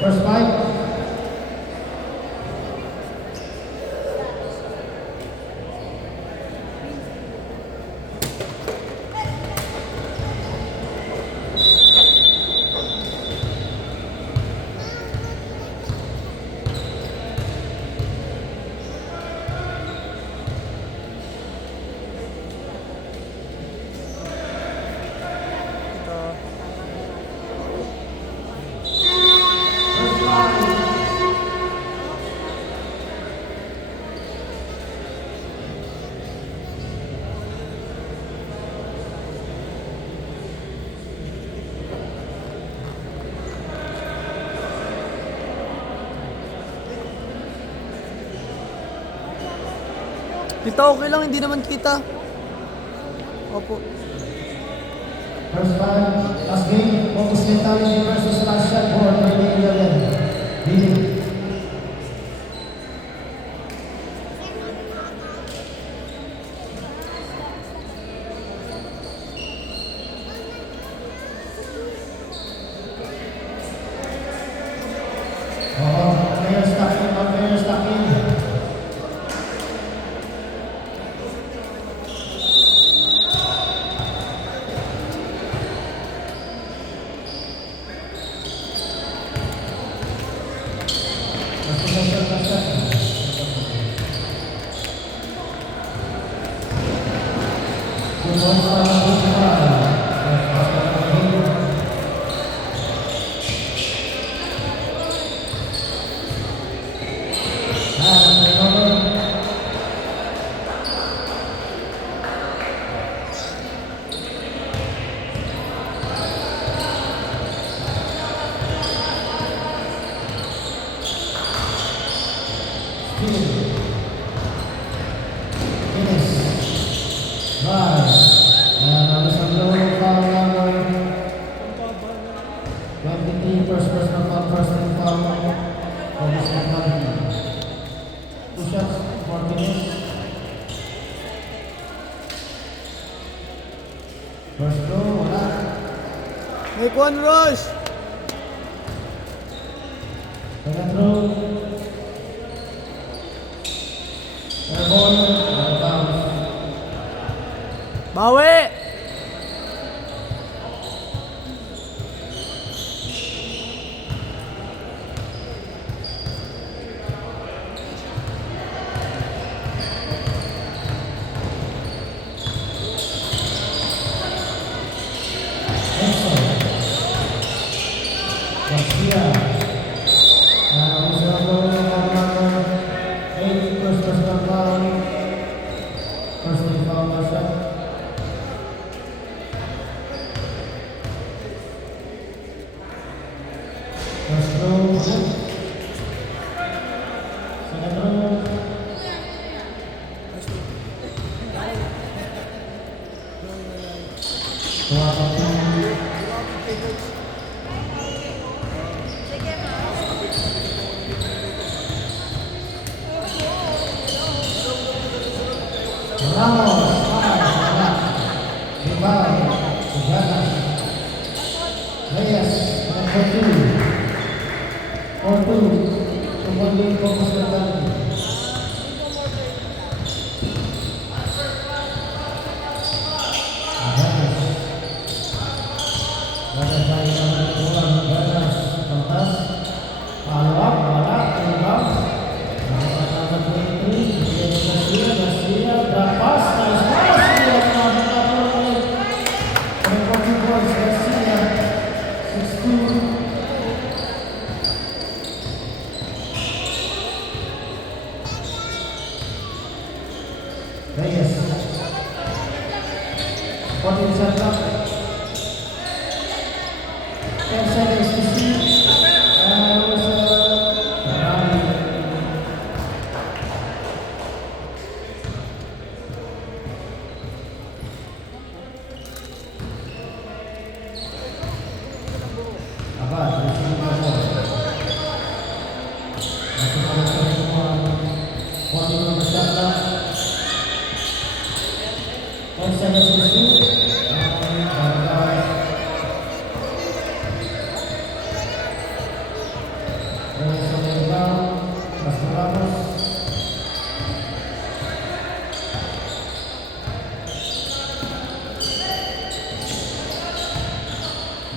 First fight. Kita okay lang, hindi naman kita. Opo. First fight, last game, focus mentality versus last shot for 2011. Billy. Player stuck in. First go, wala. Make one rush! Second throw. Third ball, out of bounds. Bawi!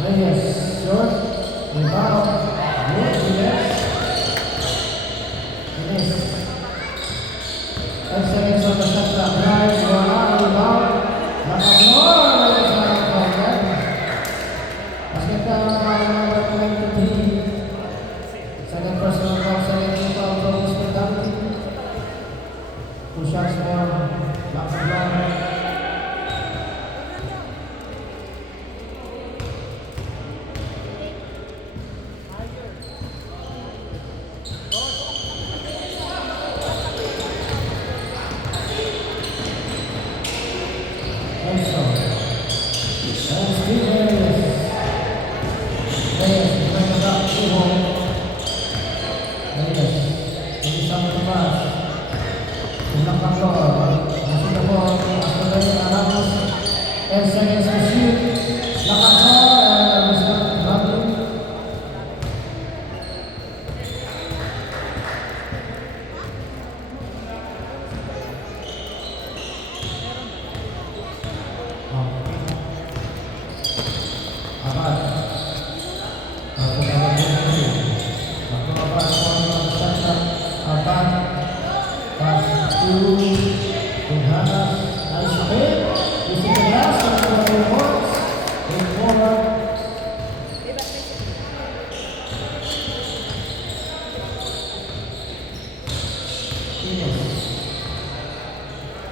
Reyes, short, rebound, good, Reyes. Reyes. 5 seconds on the shot clock, drive, wala, rebound, Nakaploor, Reyes na ang problem. Basket ka number 23. Second personal foul, second team foul for hospitality. 2 shots for Nakaploor.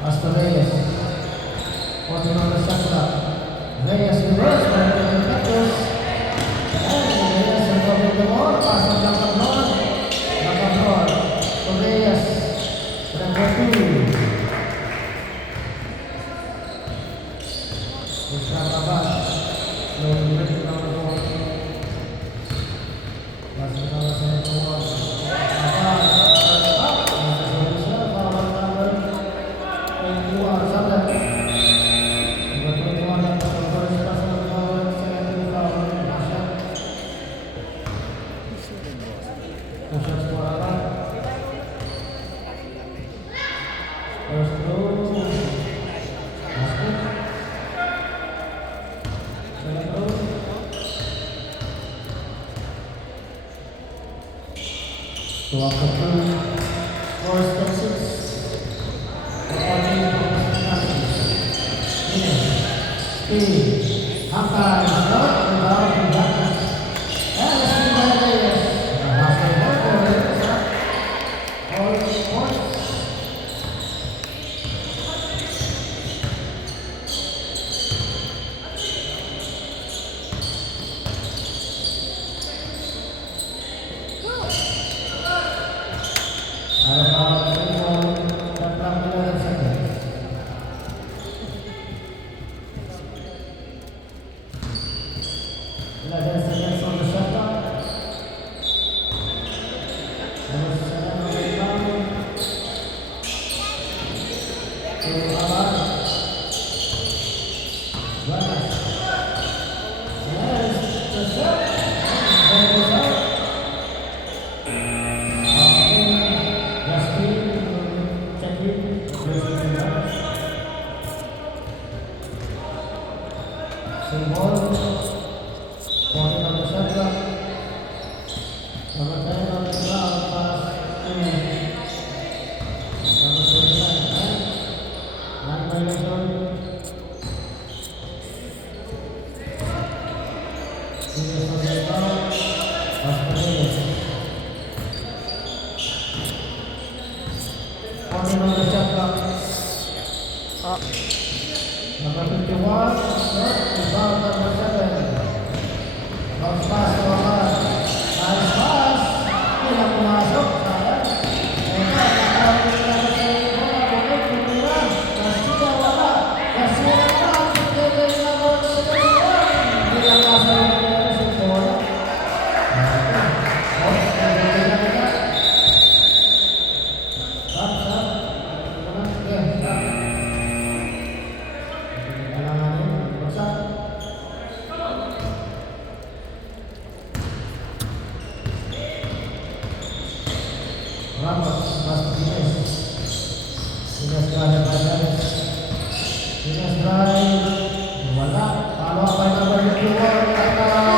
Hasta Reyes. Working on the shot clock. Reyes reverse by the Cactus. And Reyes recovering the ball. Pass on Nakaploor. Nakaploor to Reyes. Number 2. Isra Abad. Slowly breaking down the ball. Passing on the center wall. Abad. So after 2 scores 10-6. Speed. Halftime. Start. Rebound. Rebound. And let's see by Reyes. Basketball for Reyes. All points. Number 51, rebound number 7. Bounce pass to Abad. Nice pass. Hindi pumasok. Sayang. Nakakawin lang sa bola. Bukit, kumira. Garcia wala. Garcia wala. Sige na bola sa kanila. Hindi lang nasa yung pera sa bola. Ramos, pass to Ines. Ines drive by Ines. Ines drive. Wala. Follow up by number 51.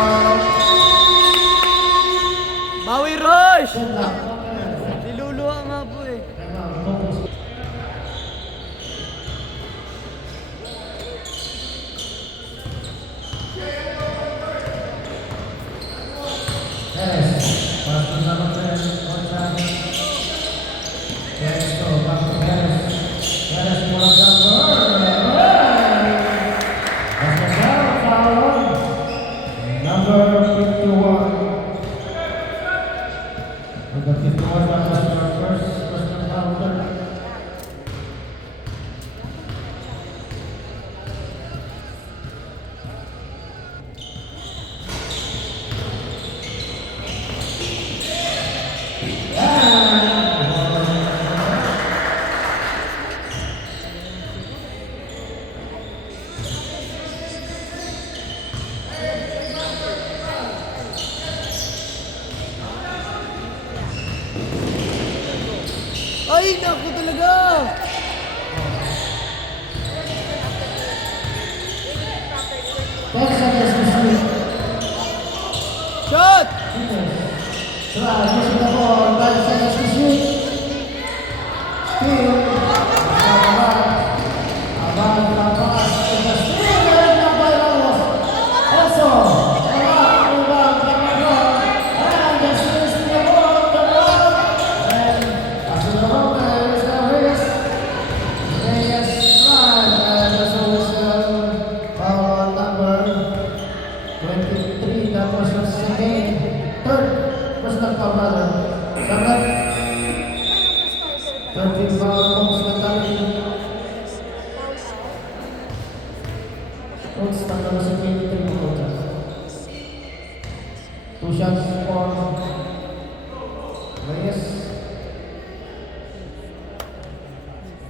naku talaga. Ten seconds to shoot. Shot! Try, using the ball, 5 seconds to shoot. Steal. Abang lapas. Steal and number Ramos. Enzo. Abang and the steal is the ball. And passing the ball there is the Reyes. Reyes run. And the solution. Foul number 23. That was your second. Third. Personal foul rather. Second. 13 foul points na kami. Coach, tanggal sa 23 mo, Coach. 2 shots for Reyes.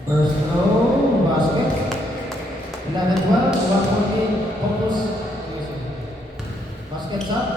First row, basket. 11-12, 1-14, focus. Basket shot.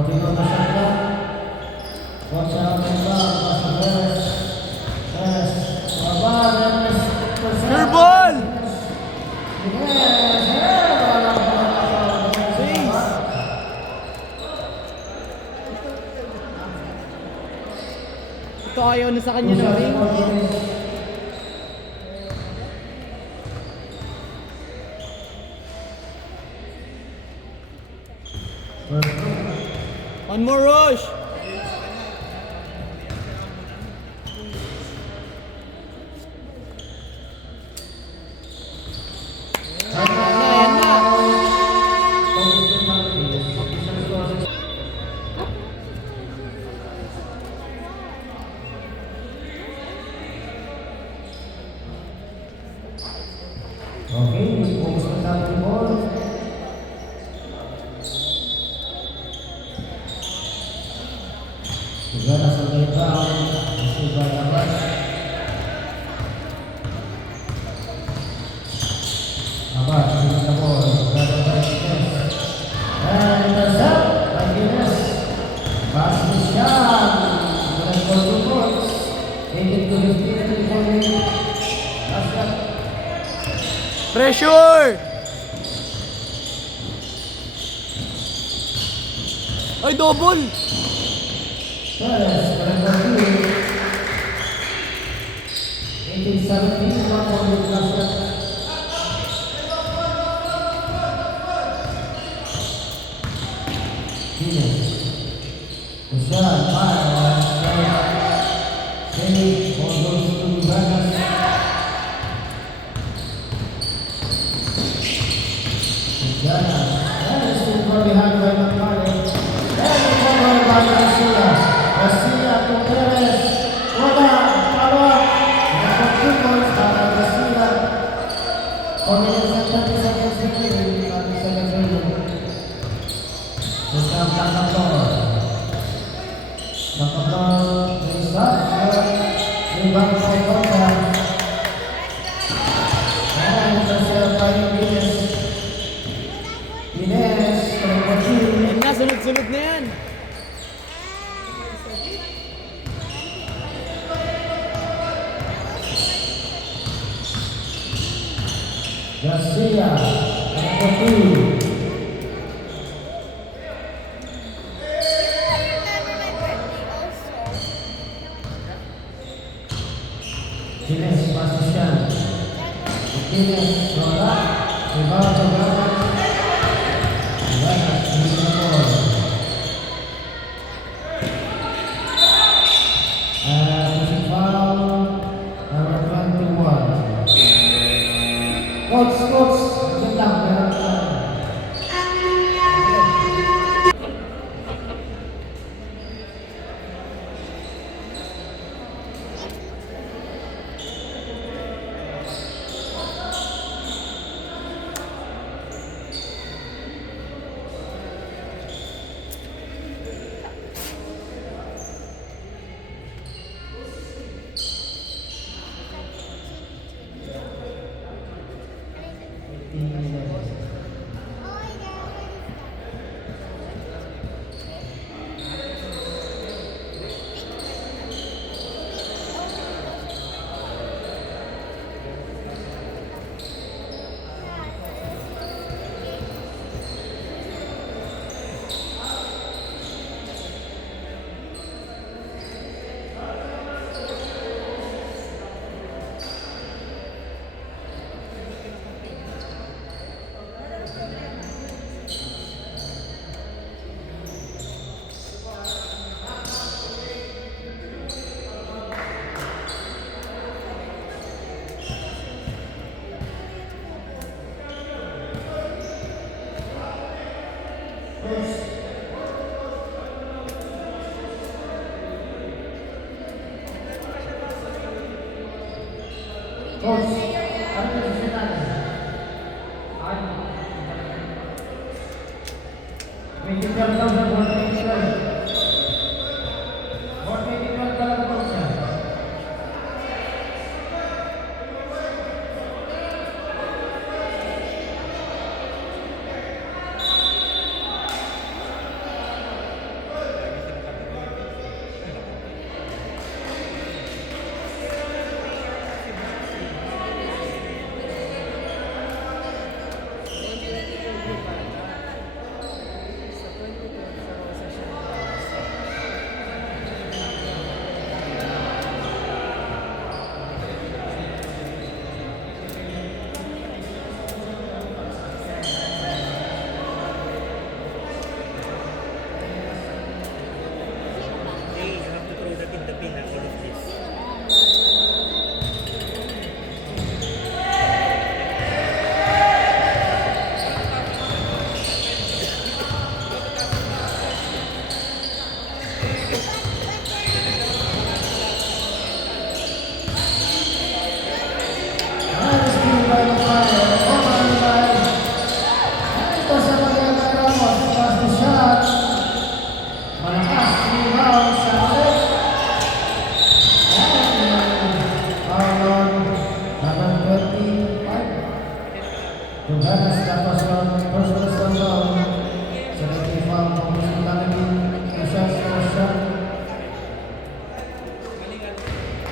Continue na siya lang. Watch out ng ball. Pass to Perez. Perez. Baba. Fair ball! Yes! Ito ayaw na sa kanya ng ring. One more rush! Ayan na! Okay, focus na tayo sa ball. Juga nasa laydown, nasa labas. Abas, hindi na ball. Gada by Gines. And intercept by Gines. Pass to Sian. Good for 2 points. 18-15 for him. Last shot. Pressure! Ay, double! Perez, number 2. 18-17, 1 for him. Last shot. Gines. Sian, fire. Save. Ball goes to Vargas. Jana, and it's still far behind by McFarlane. And it's covered by Garcia. Garcia to Perez. Wala, follow-up. Number 2 points para Garcia. 4 minutes and 30 seconds remaining. 30 seconds remaining. Just have Nakapor. Nakapor, they start. Rebound by Conta. And Garcia by Gines. Gines, number 2. Ayan na, sunod-sunod na yan. Garcia, number 2. Gines, pass to Sian. Gines, wala. Rebound to Vargas. Vargas, hindi na ball. Pushing foul, number 21. Coach, dyan lang, meron ka.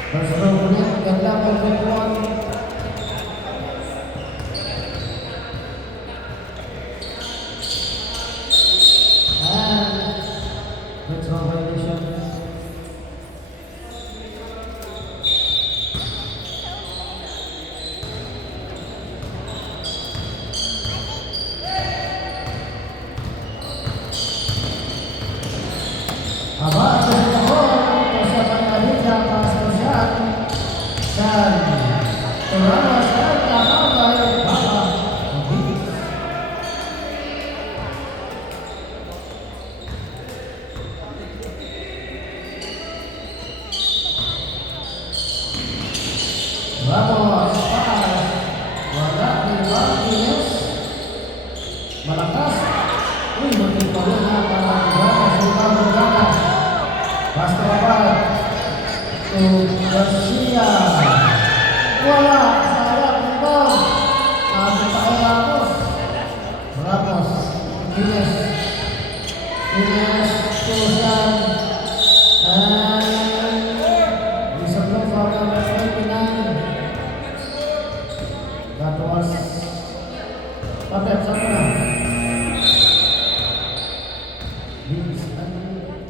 First row ulit, ganda, perfect one. And let's go violation. Aba, kasi ako, kasi pangalita, pasasyan, dan terama serta bagai Bapa Mabis. Ramos, pas, wala di Martinez, malakas. Uy, mating pala na para Ganas. Basta dapat to Garcia. Wala, sayang ito. Abot pa kay Ramos. Ramos, Ines, Susan, and isang lang for number 29. That was Papet, saan na?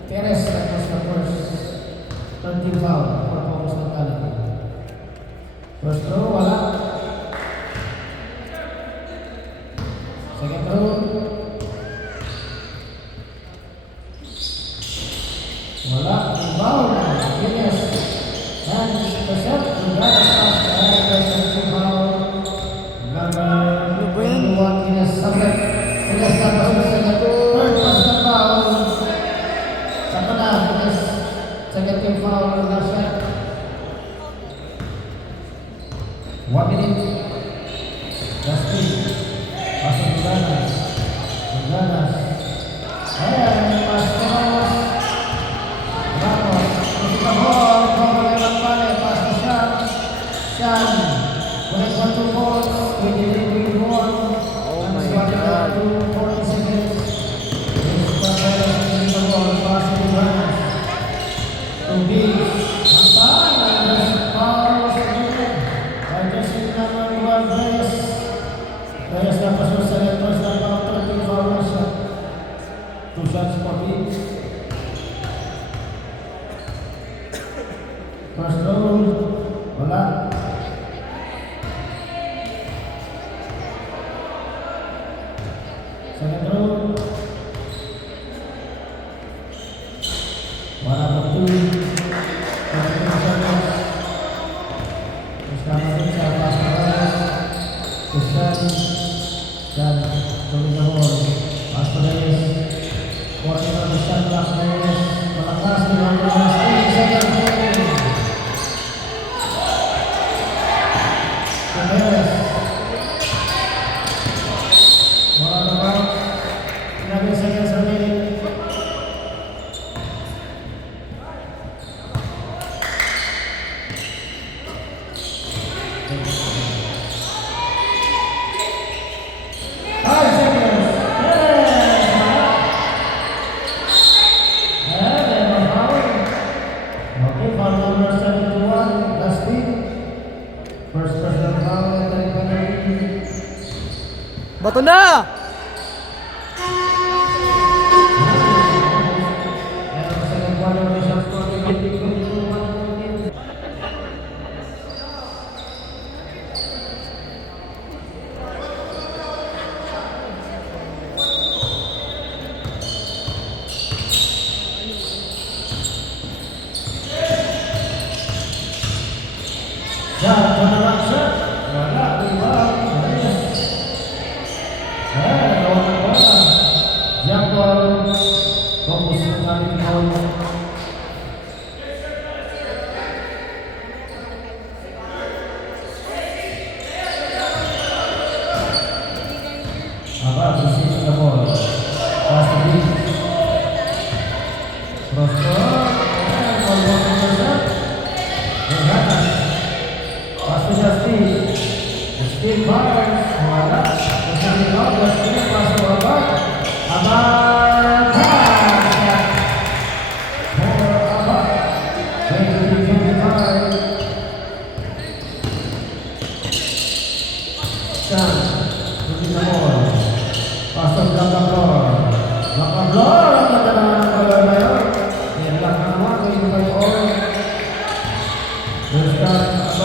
Perez, that was the first 30 foul for focus mentality. First row, wala. Second row, wala. Foul, Ines. And the set, Ganas pass, and there's a foul. Number 21, Ines Sabret. Ines na pasok sa second. Third pass na foul. Saka na, Ines. Second team foul, last shot. 1 minute. Dusty. Pasok Ganas. Ganas. Ayan, pass to Ramos. Ramos. Pusit ang ball. Ball ng Pale. Pass to Sean. Sean. Connect 1 to 4. 23-21. Oh my God. 40 seconds. This is the ball. Pass to Ganas. To B. Ang foul sa gilid. By jersey number 1, Reyes. Reyes na pasok sa letters ng mga 30 foul na shot. 2 shots for B. First row, wala. Second row, wala pa 2. Bersama tim Siapa Perez, Christian dan Tommy Jabor, Mas Perez, koordinator besar Black Perez, melepas di nomor 16 second frame. Perez, bola terbang, 11 seconds remaining. Bato na!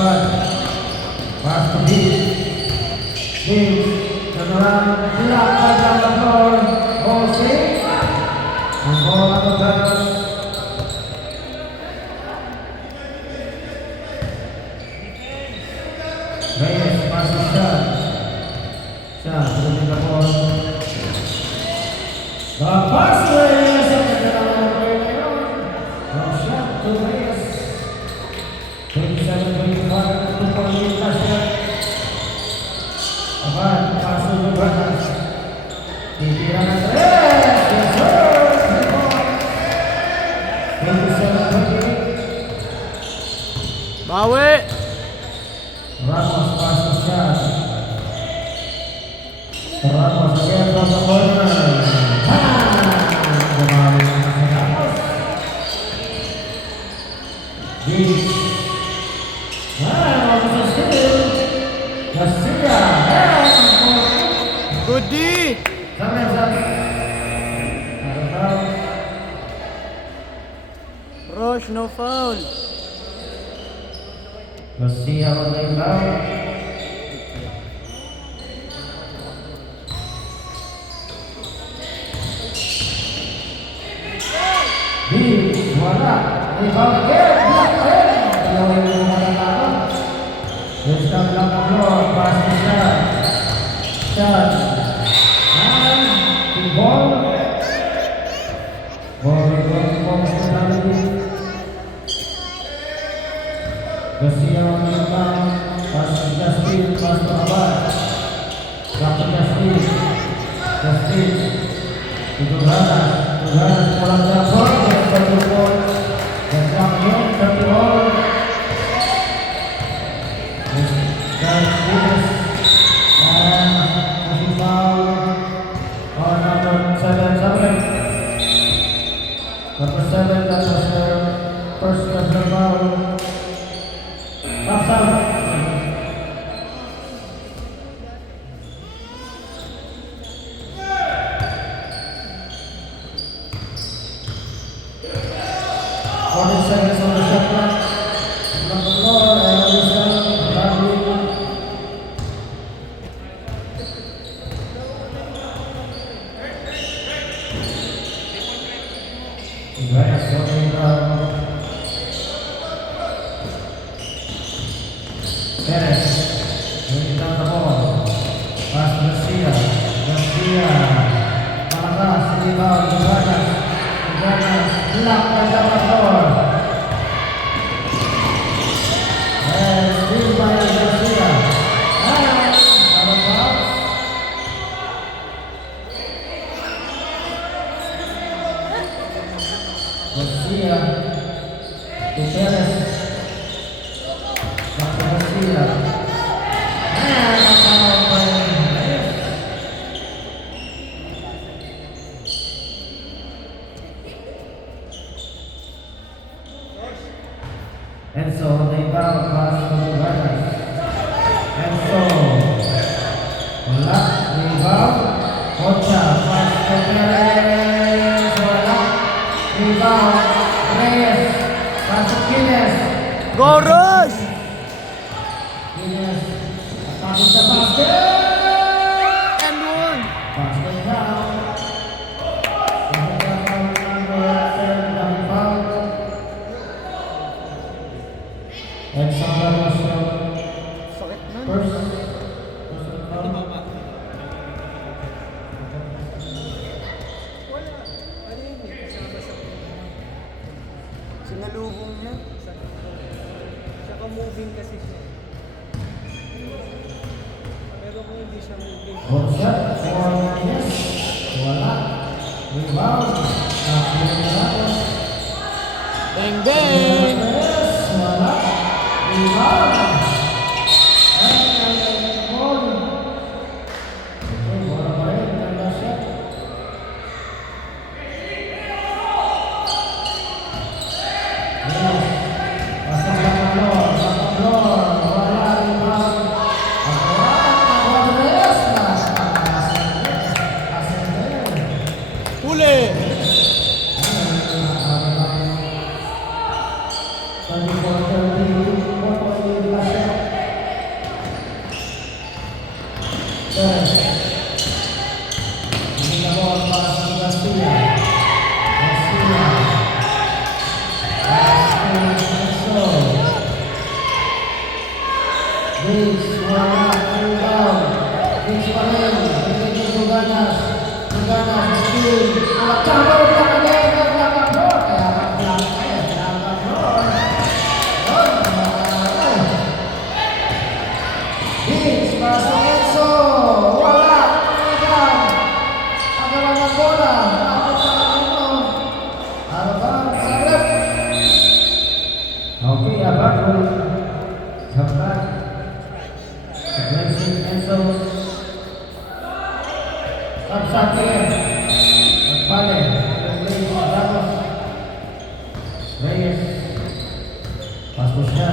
Laban. Pass to Deep. Deep. Turn around. Block by the floor. Ball six. And ball out of bounds. Reyes passes shot. Shot. Putting the ball. The pass to Reyes. From shot to Reyes. 27-25, 2-point pass shot. Aban, pass to Lubanas. Titira ng Reyes. Yes, sir. 27-28. Bawi! Ramos pass to shot. Ramos again from the corner. Bumawi naman si Ramos. Deep. Ramos is still. Garcia. Good D! Out of bounds. Roche, no foul. Garcia on the inbound. Deep. Wala. Rebound again. Block again. Dalawin mo mga laban. There's the block on floor. Pass to shot. Shot. And the ball. Ball goes to David. Garcia on the inbound. Pass to Justin. Pass to Abad. Back to Justin. Justin. To Duhanas. Duhanas pulang jumper. There's the 2 points. There's the again. 30 ball. Guys, Davis. And pushing foul on number 7. Number 7, that was their first personal foul. Pops out. Seconds on the shot clock. On the floor, and Wilson, Bradley. Reyes on the inbound. Perez bringing down the ball. Pass to Garcia. Garcia. Malakas, inbound. Duhanas. Duhanas. Block by the floor. And steal by Garcia. And out of bounds. Garcia to Perez. Back to Garcia. And out by Reyes. And so they bound pass to the runners. And so wala, rebound. Ocha, pass to Perez. Wala, rebound. Reyes, pass to Quines. Go Roche! Quines, attacking the basket. And one! Basket down. Second foul number 7, double foul. And someone was Sakit na. first. Sinalubong niya. Saka moving kasi siya. Pero kung hindi siya moving, Good shot for yes. Wala. Rebound. Ramos. Bang bang! Yes. Wala. Rebound. And ball. Okay, bola pa rin. Ganda shot. Yes. Pasok lang ang floor. Pasok ang floor. Wala. Rebound. Yes. Huli! Twenty-four, 30, 4.8 last Vince, wala, rebound. Vince pa rin, Vince Duganas. Duganas, steal. Wala, tsaka wala ka din, nagkakabot. Kaya nagkakabot, nagkakabot. Yun, nagkakabot. Vince, pasok Enzo. Wala, rebound. Agawan ng bola. Tapos na ito. Ano ba? Sablep. Okay, abang. Sablep. Aggressive Enzo. Absakir. Agpale. Ramos. Reyes. Pasok siya.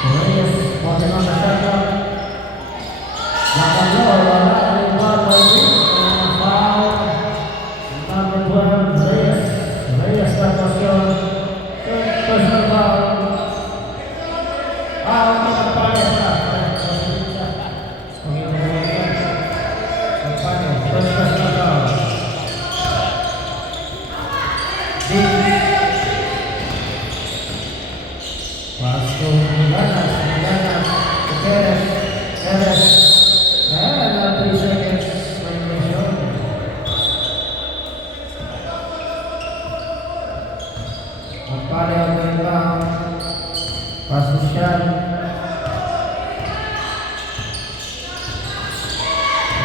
Reyes. Motin ang masyado. Nakalo. Wala. Rebound. Reyes. Foul. Number 12. Reyes. Reyes tapos yun. Personal foul. Magpale na. Magpale. First personal foul. Pasto. Ganas. Ganas. Perez. Perez. And 3 seconds. Violation. Magpale ang rebound. Pasto siya.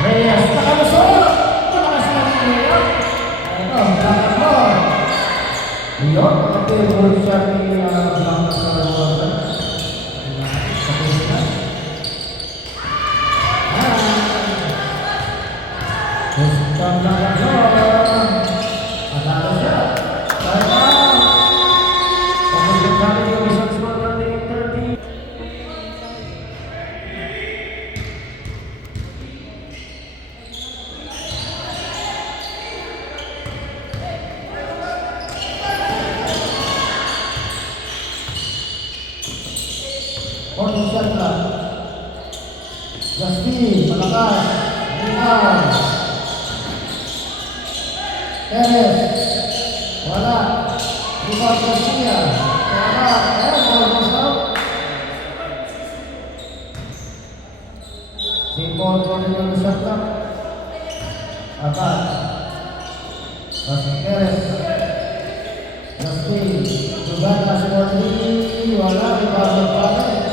Reyes, nakalusot! Malakas na rin niya. Ito, nakakabot. Iyon, nakapirul siya ni Blanca sa water. Tapos na. Gusto na lang. Atalo siya. Timeout. Pagkakas namin yung isang score ng 30. Konting shot lang. Justin, malakas. Rebound. Perez. Wala. Rebound Garcia. Wala. Almost out. Simple konting shot lang. Apat. Justin Perez. Justin. Duganas 4-3. Wala. Rebound pa rin.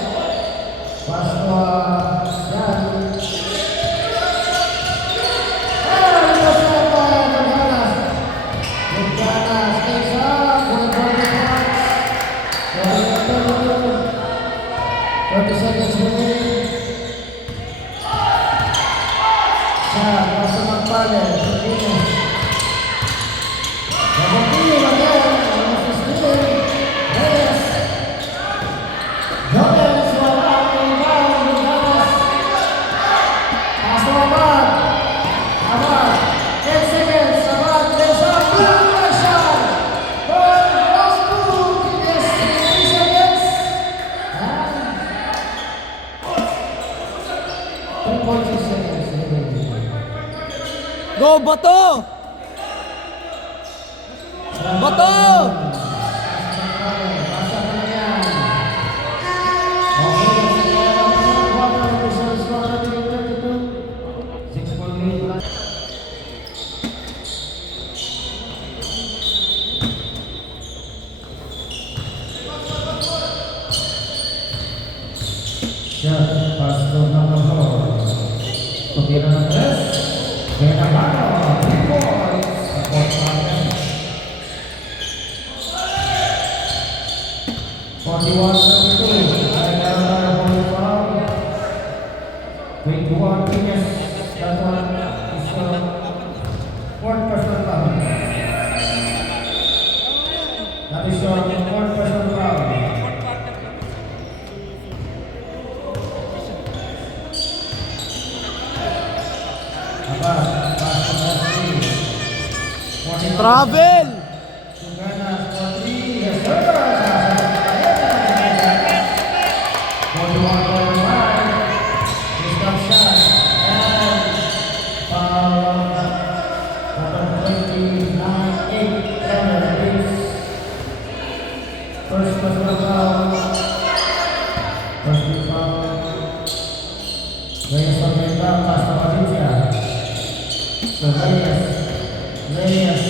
Pasto yan. Duganas. Takes up. 30 seconds remaining. Siya, pasto magpale. Nabunti, again. Almost a steal. Reyes. Jones, wala. Rebound. Duganas. Pasto Abad. Abad. 10 seconds. Abad. Takes up. Pressure. Ball goes to yes, 3 seconds. 3.6 seconds remaining. Go, Bato! Bato! Pasa ka na yan. Okay, sige. Water results for the 32. 6.8 lang. Shot, pass to number 4. Tugina ng 3. Benamano, 3 points. Support partner. 41-72. Ay meron na ball foul. 21 Piñas. That one is fourth personal foul. That is your fourth personal foul. Abad, pass to Messi. 41. Travel! Duganas, 4-3. Yes, sir. 41.5. Stop shot. And foul. Number 29, 8. 7 is first personal foul. First big foul. Reyes Pagkita, pass to Valencia. So Reyes.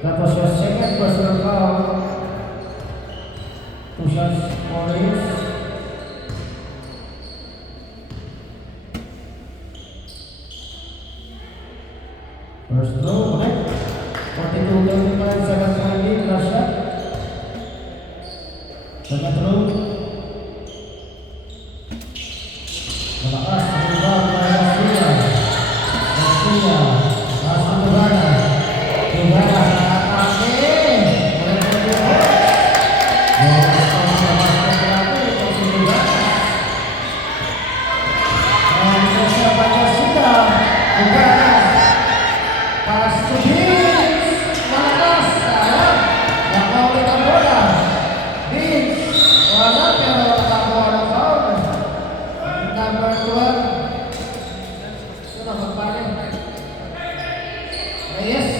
Tapos yung second personal foul. 2 shots for Reyes. First throw, connect. 42-35, second point lead, last shot. Second throw. Malakas, rebound by Garcia. Garcia, pass to Tugana. Tugana, atake. Walang pagbuhos. Walang pagbuhos natin, ito si Tugana. And Garcia by Garcia. Tugana. Pass to Vince. Malakas, sayang. Nakaulit ang bola. Vince, wala pero nakakuha ng foul. Number 12. Sino magpaling? Reyes.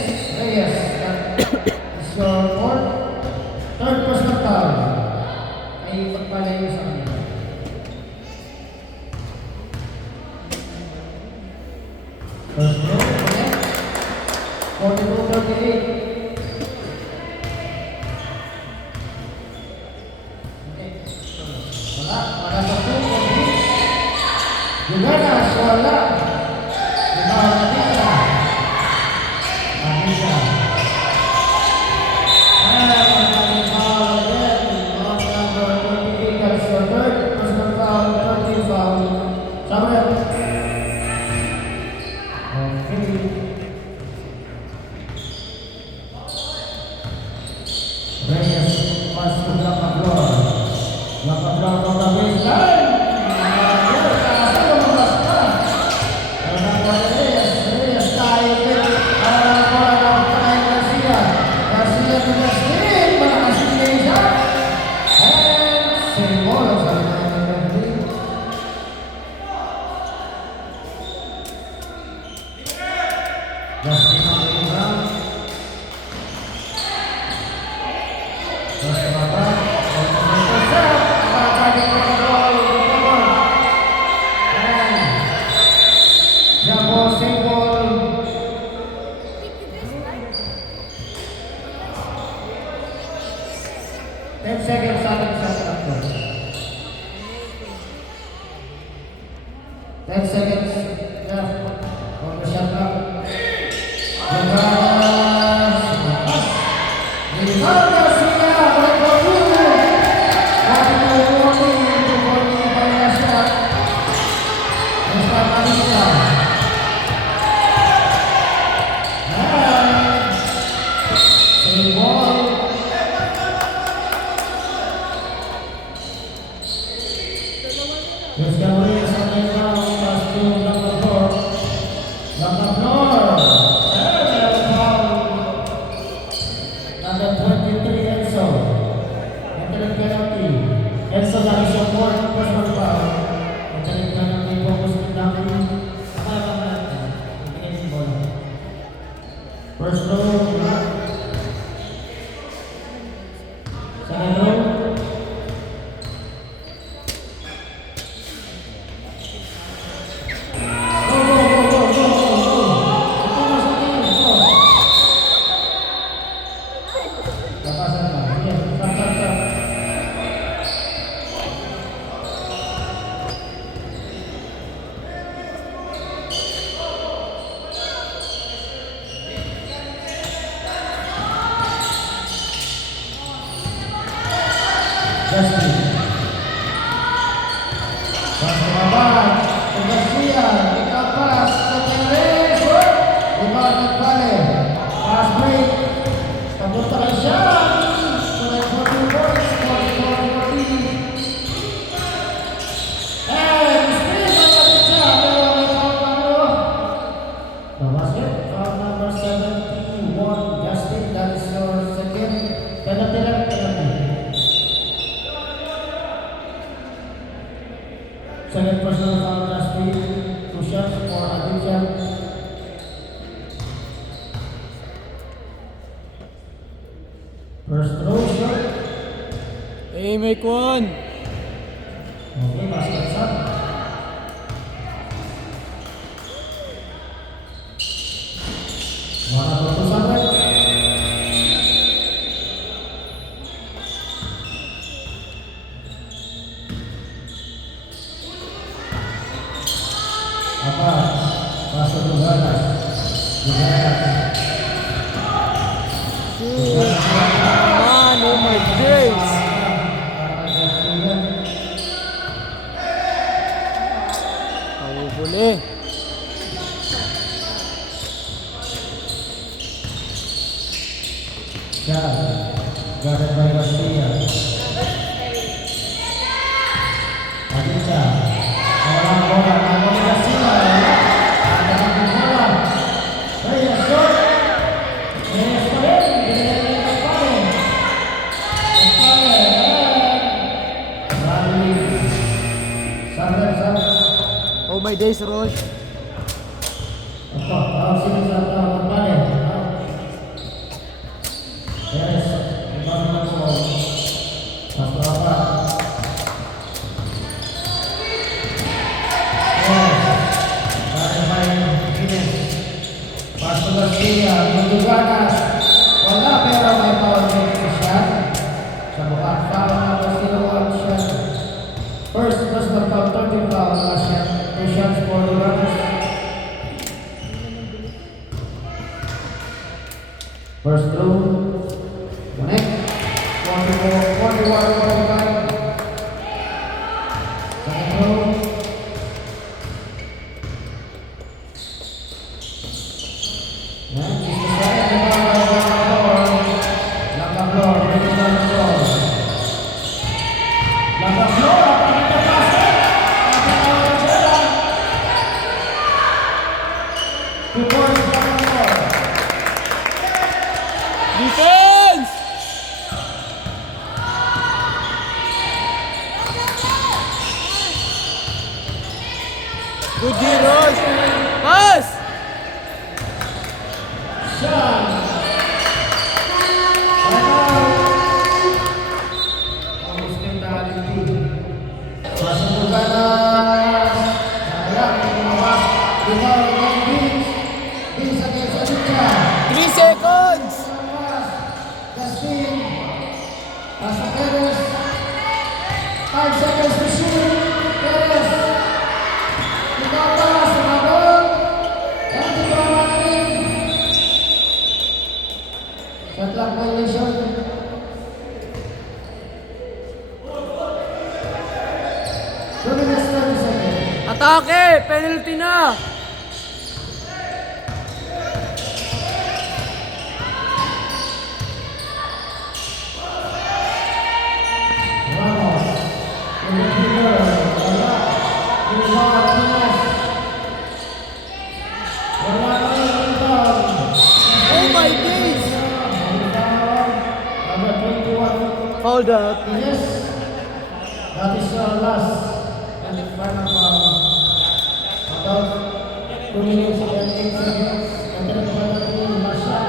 Score 4. Third personal foul. Ay magpaling sa kanila. First throw, connect. 42-38. Wala sa 2. Tugana, wala. Rebound Adisa. And foul again on number 28. That's your third personal foul, 13th foul. Samuel. Okay. Reyes, pass to Lacador. Lacador from the baseline. Reyes tayo din. Bola ng kay Garcia. Garcia to the steal. Malakas yung laser. And same ball sa referee. Justin on the ground. Just come back. Same ball. 10 seconds ating sa takbo. 10 seconds left on the shot clock. Number 23, Enzo. Entering penalty. Enzo lagi siya fourth personal foul. Entering penalty, focus with Dami. Akala natin. Entering ball. First row. Second row. Justin. Pas kemabang. Garcia. Kita pas. Teteres. Rebound nagbalik. Pass break. Papunta kay Sean. Sunay 14 points. 44-40. And still malapit siya. Pero may foul tayo. The basket. Foul number 71. Justin. That is your second. Penalty lang. Second personal foul, Justin. 2 shots for addiction. First throw shot. Eh, may kwan. Okay, basket shot. Mana keputusan baik. Apa? Masuk Duganas. Man, oh my days. Tayo huli. Gareth by Garcia. Aditya. Orang bola, namun Garcia. Ada di bola. Reyes shot. Reyes paling, Reyes paling. Lalu sampai. Oh my days, Rod. Apa? Tahu sini satu paling. Yes, gimana kau? Masuk apa? Yes, main ini. Masuk Garcia, Duganas. Wala pero may power shot. Sa buka foul na Garcia one shot. First personal foul, 30 foul na shot. 2 shots for Duganas. First throw. Connect. 41. Second throw. Next is the second floor. Langkah floor. Langkah floor. Apa kita pasang? Apa kita jalan? 2 points langkah floor. Defense! Good D, Rod. Pass! Shot. Agustin Daliti. Masuk Duganas. Sayang, lumabas. Binaw ng Beans. Beans against Aditya. 3 seconds! Lumabas. Justin. Nasa Perez. 5 seconds to shoot. Perez. Ikaw pa, sumabot. Yan, di ba magaling? Shot clock violation. 2 minutes 30 seconds. Atake! Penalty na! Ramos. Individual. Wala. Iwan Martinez. Wala na yung rebound. Oh my days! Rebound. Number 21. Foul that. Yes. That is our last and final foul. About 2 minutes and 8 seconds. Enter the penalty, Masha.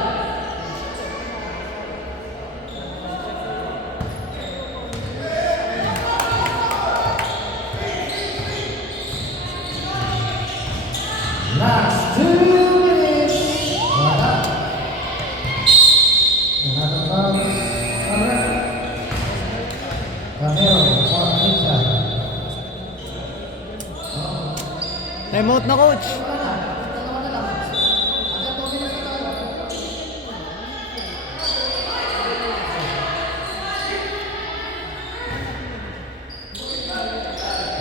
Last 2 minutes. Wala. Another foul. Correct. Camero for Aditya. Timeout na, coach.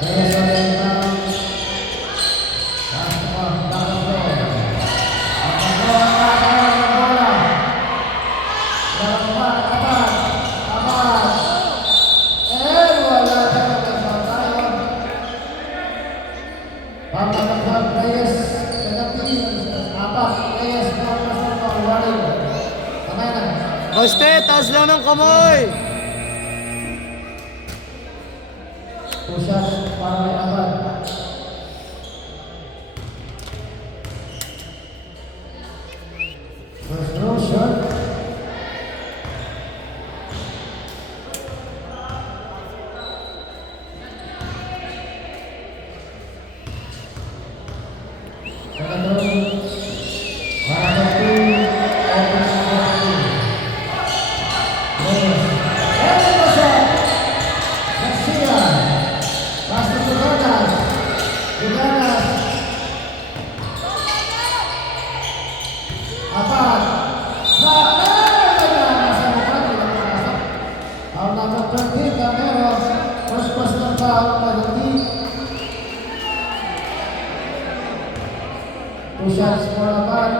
Reyes on the rebound. Last one, down the floor. Bola. Dapat, apat. Wala tayo. Pagkakabag, Reyes. Nagapili. Apat. Reyes, waring. Kamay na. Baste, taas lang ng kamay! 2 shots para may apat. Second row. Number 2. Open number 2. Yes. Second possession. Garcia. Pass to Duganas. Duganas. Apat. Foul number 20, Camero. First personal foul, Magundi. 2 shots for Apat.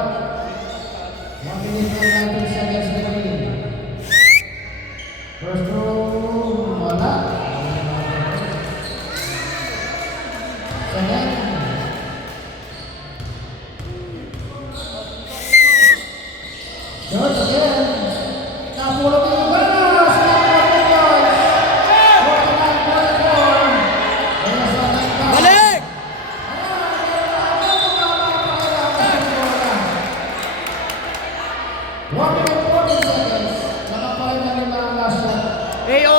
1 minute and 19 seconds remaining. First row, wala. Second. Third again. Napulot yung Duganas. Balik!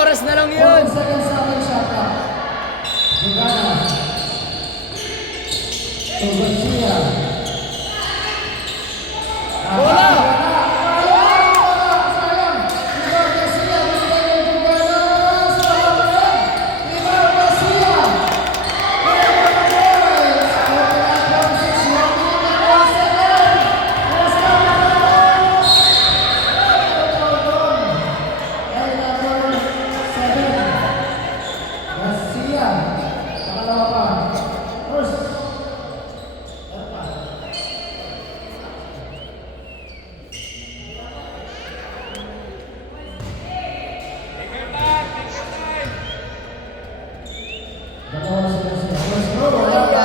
Oras na lang yun. Seconds sa ating shot clock. Duganas. To Garcia. Bola! Sayang. Ibar Garcia. Bigyan yung Duganas. Ibar Garcia. Garcia. Pangalawa pa. First. Dalawa sila sila. First row. Wala pa.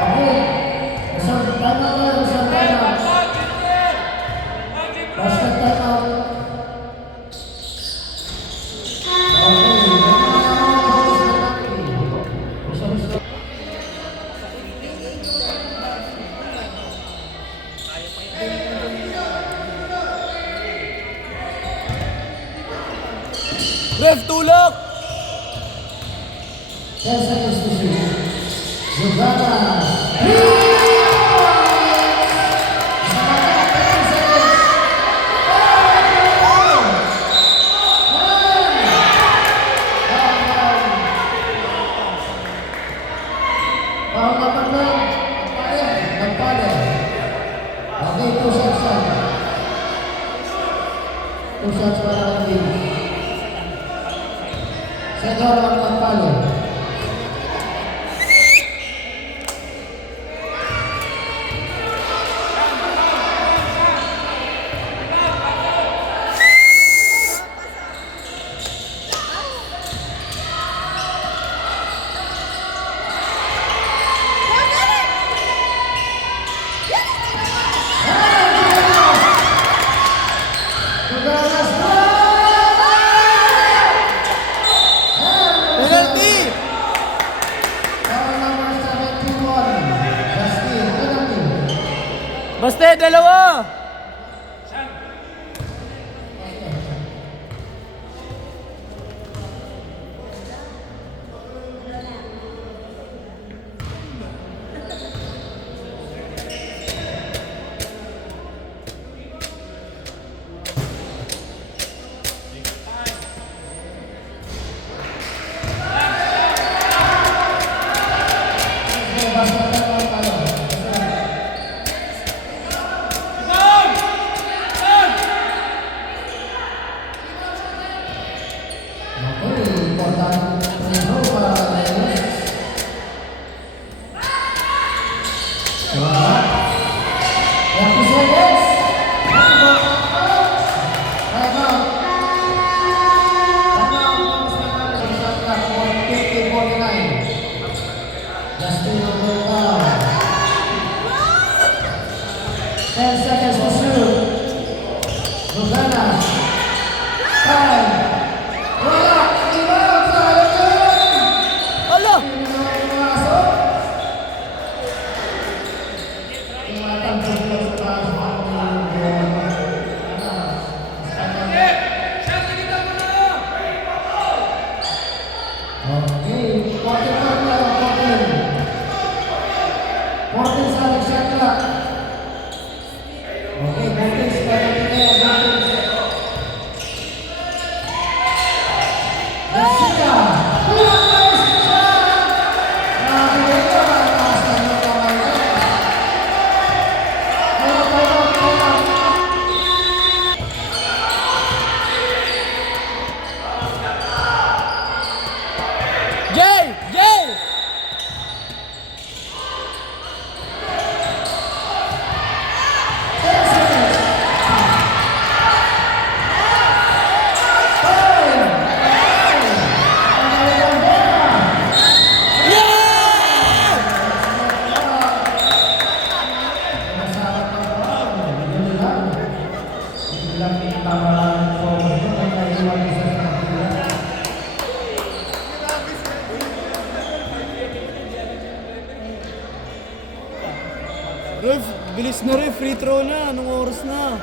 Okay. Isang time out tayo. Isang time out. Basket time out. Ref, tulak! 10 seconds to shoot. Duganas. Okay, 2 shots lang. 2 shots para ang team. Second round ng palo. Duganas na! Penalty! Foul number 71. Justin, penalty. Basta, dalawa! Basket time out tayo. Okay, important free throw para Reyes. Wala. 20 seconds. Time out. Time out. Shot clock, 50-49. Justin Duganas. 10 seconds to shoot. Duganas. Time. Wala. Rebound. Sayang. Ala! Hindi naman pumasok. Tumatangkot lang sa taas ng okay. 45 tayo. 14. kabila. Okay, Butis, penalty kaya Butis. Garcia. Kulang na isa. Nakakita ito. Taas na yung kamay ko. Kaya. Jay! Jay! Ref, bilis na ref, free throw na. Anong oras na?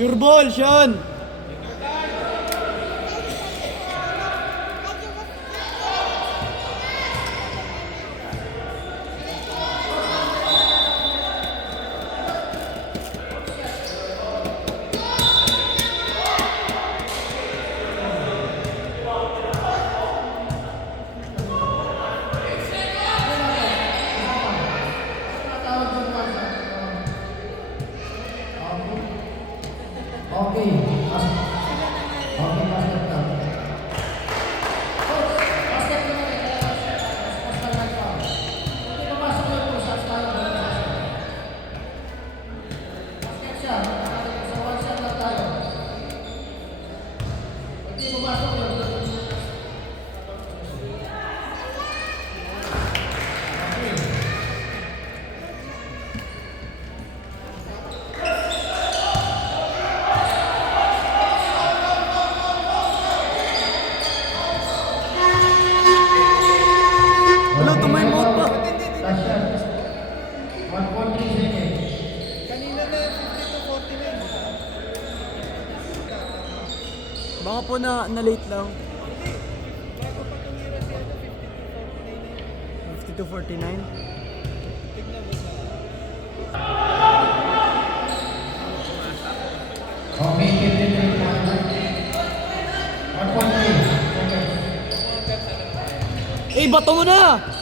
Sure ball, Sean! Okay, basket ka. Coach, basket ka na rin. Hindi pumasok yung push shots tayo. Basket siya. Sa one shot lang tayo. Hindi pumasok yun. Wala, tumay mo pa. Last shot. 1.3 seconds. Kanina na 50 to 49. Baka po na late lang. Bago pa tumira si 50 to 49. 50 to 49. Tignan mo sa... Okay, 53 points. 1.3 seconds. Eh, bato mo na!